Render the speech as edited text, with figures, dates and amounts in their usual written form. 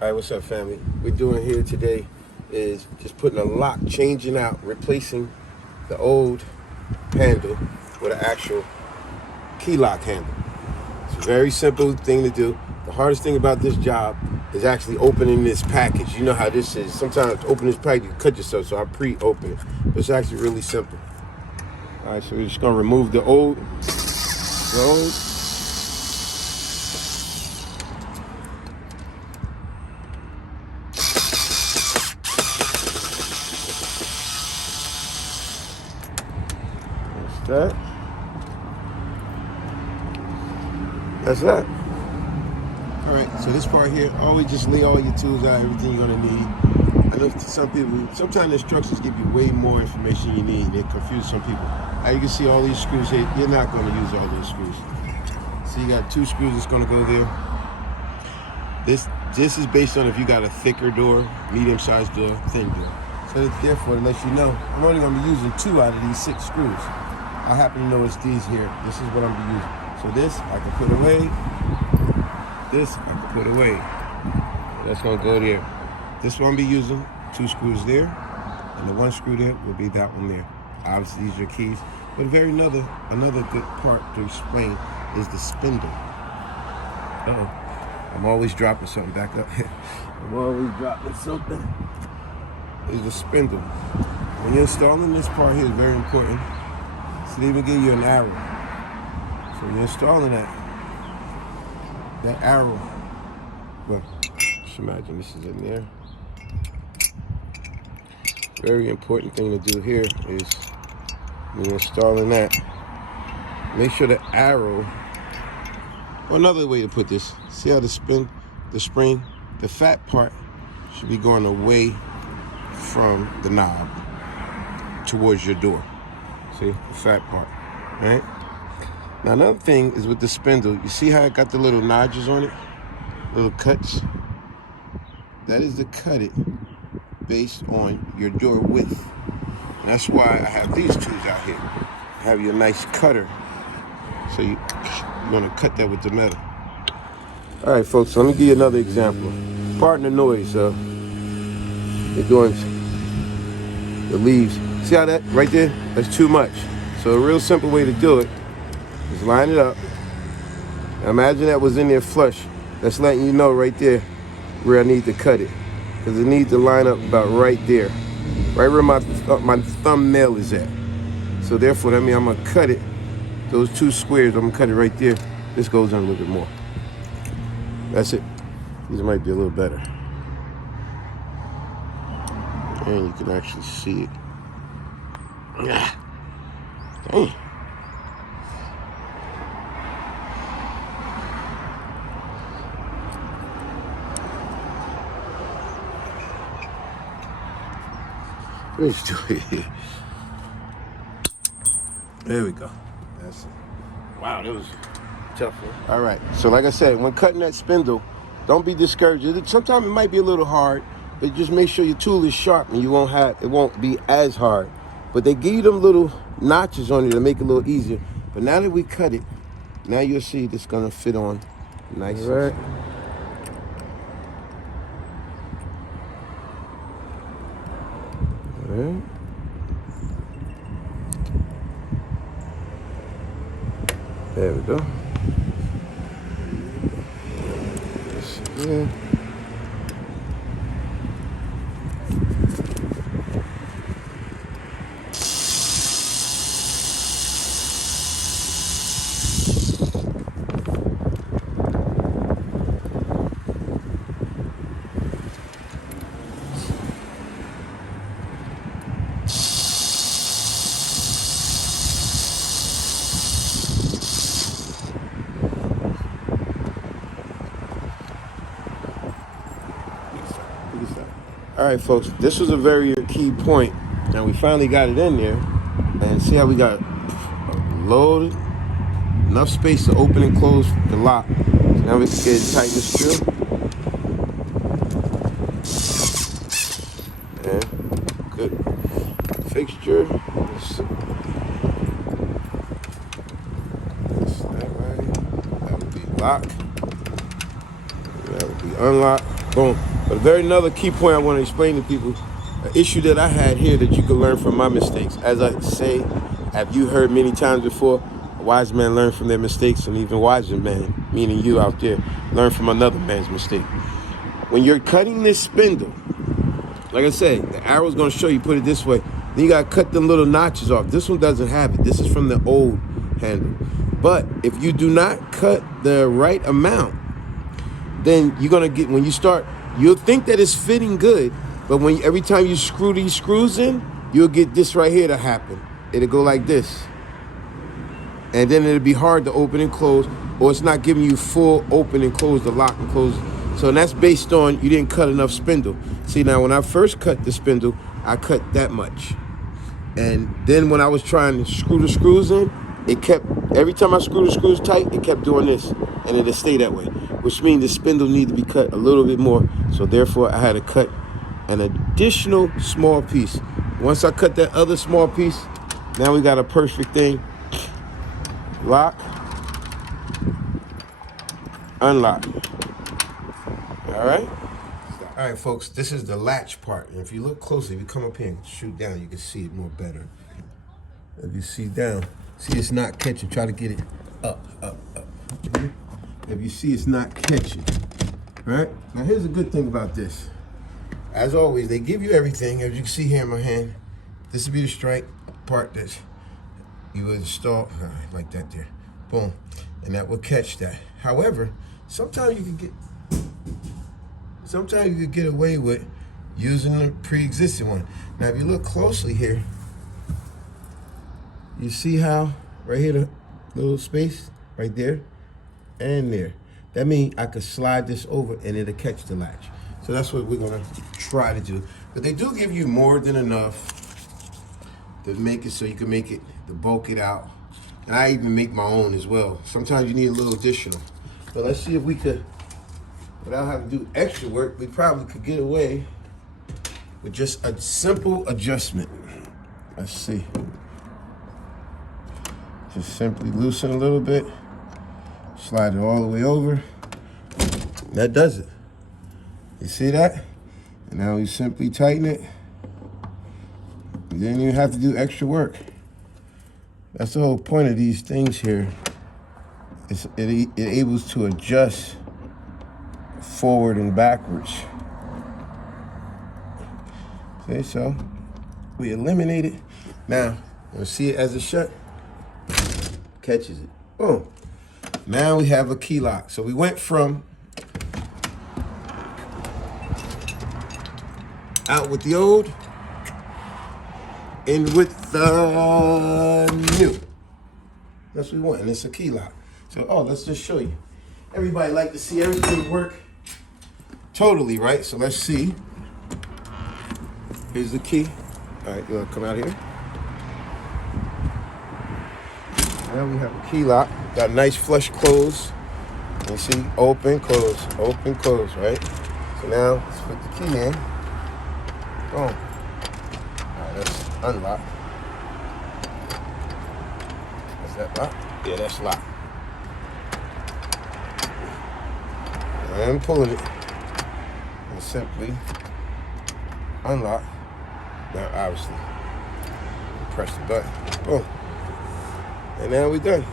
All right, what's up, family? We're doing here today is just putting a lock, changing out, replacing the old handle with an actual key lock handle. It's a very simple thing to do. The hardest thing about this job is actually opening this package. You know how this is. Sometimes to open this package, you cut yourself, so I pre-open it. But it's actually really simple. All right, so we're just gonna remove the old. That's that. All right, so this part here, always just lay all your tools out, everything you're gonna need. I know for some people, sometimes the instructions give you way more information you need. They confuse some people. As you can see all these screws here, you're not gonna use all those screws. So you got 2 screws that's gonna go there. This is based on if you got a thicker door, medium-sized door, thin door. So therefore, to let you know, I'm only gonna be using 2 out of these 6 screws. I happen to know it's these here. This is what I'm gonna be using. So this, I can put away. This, I can put away. That's gonna go there. This one I'll be using, 2 screws there, and the 1 screw there will be that one there. Obviously, these are keys. But another good part to explain is the spindle. Uh-oh. I'm always dropping something back up here. I'm always dropping something. Is the spindle. When you're installing this part here, it's very important. So they even give you an arrow. So when you're installing that arrow, well, just imagine this is in there. Very important thing to do here is when you're installing that, make sure the arrow, or another way to put this, see how the spring, the fat part should be going away from the knob towards your door. See, the fat part, right? Now another thing is with the spindle, you see how it got the little notches on it? Little cuts? That is to cut it based on your door width. And that's why I have these tools out here. Have your nice cutter. So you're gonna cut that with the metal. All right, folks, so let me give you another example. Pardon the noise, they're doing the leaves. See how that, right there? That's too much. So a real simple way to do it is line it up. Now imagine that was in there flush. That's letting you know right there where I need to cut it. Because it needs to line up about right there. Right where my thumbnail is at. So therefore, that means I'm gonna cut it. Those 2 squares, I'm gonna cut it right there. This goes in a little bit more. That's it. These might be a little better. And you can actually see it. Yeah. Dang. Let's do it here. There we go. That's it. Wow, that was tough one. All right, so like I said, when cutting that spindle, don't be discouraged. Sometimes it might be a little hard, but just make sure your tool is sharp and it won't be as hard. But they give you them little notches on it to make it a little easier. But now that we cut it, now you'll see it's gonna fit on nice. All right. All right. There we go. Yeah. All right, folks, this was a very key point, and we finally got it in there. And see how we got loaded, enough space to open and close the lock. So now we can get it tighten this screw. And good fixture. That would be lock. That would be unlock. Boom. But another key point I want to explain to people, an issue that I had here that you can learn from my mistakes. As I say, have you heard many times before, a wise man learn from their mistakes, and even wiser man, meaning you out there, learn from another man's mistake. When you're cutting this spindle, like I said, the arrow's gonna show you, put it this way. Then you gotta cut them little notches off. This one doesn't have it. This is from the old handle. But if you do not cut the right amount, then you're gonna get, when you start, you'll think that it's fitting good, but when every time you screw these screws in, you'll get this right here to happen. It'll go like this. And then it'll be hard to open and close, or it's not giving you full open and close, the lock and close. So that's based on you didn't cut enough spindle. See, now when I first cut the spindle, I cut that much. And then when I was trying to screw the screws in, it kept, every time I screwed the screws tight, it kept doing this, and it'll stay that way, which means the spindle needed to be cut a little bit more. So therefore, I had to cut an additional small piece. Once I cut that other small piece, now we got a perfect thing. Lock, unlock. All right? All right, folks, this is the latch part. And if you look closely, if you come up here and shoot down, you can see it more better. If you see down, see it's not catching. Try to get it up, up, up. If you see it's not catching, right? Now, here's a good thing about this. As always, they give you everything. As you can see here in my hand, this will be the strike part that you would install, like that there. Boom. And that will catch that. However, sometimes you can get away with using the pre-existing one. Now, if you look closely here, you see how right here, the little space right there and there. That means I could slide this over and it'll catch the latch. So that's what we're gonna try to do. But they do give you more than enough to make it so you can make it, to bulk it out. And I even make my own as well. Sometimes you need a little additional. But let's see if we could, without having to do extra work, we probably could get away with just a simple adjustment. Let's see. Just simply loosen a little bit, slide it all the way over. That does it. You see that? And now we simply tighten it. You didn't even have to do extra work. That's the whole point of these things here. It enables to adjust forward and backwards. See, so we eliminate it. Now, you'll see it as a shut. Catches it. Boom. Now we have a key lock. So we went from out with the old, in with the new. That's what we want, and it's a key lock. So, let's just show you. Everybody like to see everything work totally, right? So let's see. Here's the key. All right, you wanna come out here? Now we have a key lock. Got nice flush close. You see, open, close, right? So now let's put the key in. Boom. All right, that's unlocked. Is that locked? Yeah, that's locked. And pulling it. And simply unlock. Now, obviously, press the button. Boom. And now we're done.